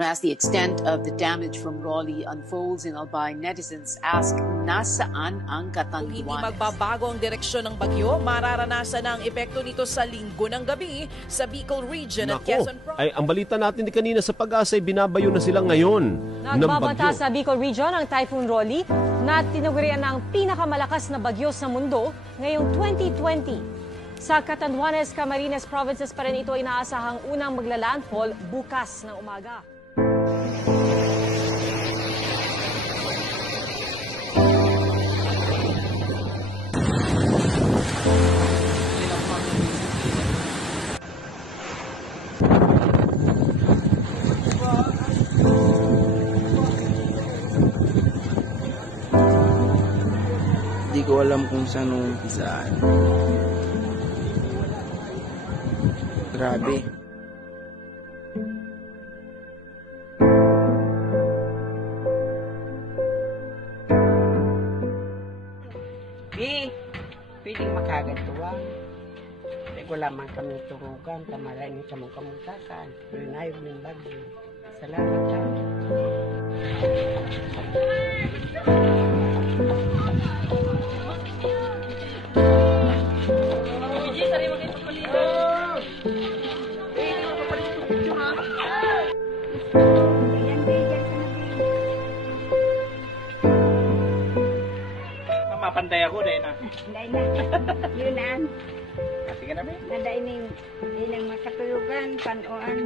As the extent of the damage from Raleigh unfolds in Albay, netizens ask nasaan ang Hindi Catanduanes. magbabago ang direksyon ng bagyo, mararanasan ang epekto nito sa linggo ng gabi sa Bicol Region at Quezon Province. Ay, ang balita natin kanina sa Pag-asa ay binabayo na sila ngayon ng Nagbabanta bagyo. sa Bicol Region ang Typhoon Raleigh na tinagurian ng pinakamalakas na bagyo sa mundo ngayong 2020. Sa Catanduanes, Camarines Provinces pa rin ito inaasahang unang maglalandfall bukas ng umaga. Hindi ko alam kung saan umpisaan. Grabe. Pwedeng makagantuan. Wala man kami turugan, kamalain ni kamong kamutasan. Pero nayog ng bagyo. Salamat sa Mapantay ako dahil na. Dahil na. Yun na. Sige na ba? Nadain yung makatulugan, panuan.